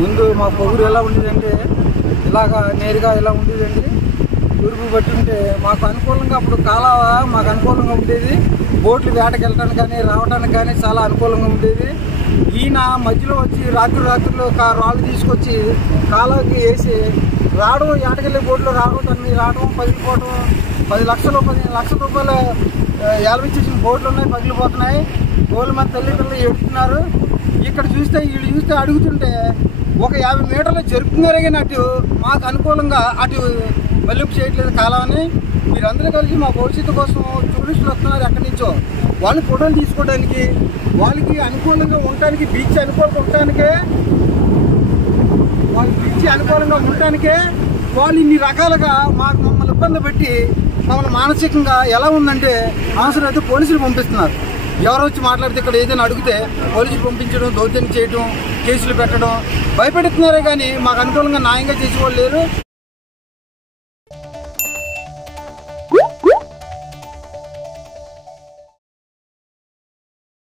ముందు మా పొగురు ఎలా ఉండేదంటే ఇలాగా నేరుగా ఇలా ఉండేదండి. తూర్పు బట్టి ఉంటే మాకు అనుకూలంగా అప్పుడు కాలువ మాకు అనుకూలంగా ఉండేది. బోట్లు వేటకి వెళ్ళడానికి కానీ రావడానికి కానీ చాలా అనుకూలంగా ఉండేది. ఈయన మధ్యలో వచ్చి రాత్రులు రాళ్ళు తీసుకొచ్చి కాలువకి వేసి రావడం, ఏటకెళ్ళే బోట్లు రావడం, దాని మీద రావడం, పగిలిపోవడం, 15 లక్షల రూపాయలు ఏలవిచ్చేసిన బోట్లు ఉన్నాయి, పగిలిపోతున్నాయి. గోళ్ళ మంది తల్లిదండ్రులు ఎడుతున్నారు. ఇక్కడ చూస్తే వీళ్ళు చూస్తే అడుగుతుంటే ఒక 50 మీటర్లు జరుపుతున్నారే కానీ అటు మాకు అనుకూలంగా అటు మళ్ళింపు చేయట్లేదు కాలాన్ని. మీరందరూ కలిసి మా భవిష్యత్తు కోసం టూరిస్టులు వస్తున్నారు ఎక్కడి నుంచో, వాళ్ళని ఫోటోలు తీసుకోవడానికి, వాళ్ళకి అనుకూలంగా ఉండటానికి, బీచ్ అనుకూలంగా ఉండటానికే, వాళ్ళ బీచ్ అనుకూలంగా ఉండటానికే వాళ్ళు ఇన్ని రకాలుగా మమ్మల్ని ఇబ్బంది పెట్టి మమ్మల్ని మానసికంగా ఎలా ఉందంటే అవసరమైతే పోలీసులు పంపిస్తున్నారు. ఎవరు వచ్చి మాట్లాడితే ఇక్కడ ఏదైనా అడిగితే పోలీసులు పంపించడం, దౌర్జన్యం చేయడం, కేసులు పెట్టడం, భయపెడుతున్నారే కానీ మాకు అనుకూలంగా న్యాయంగా చేసేవాళ్ళు లేరు.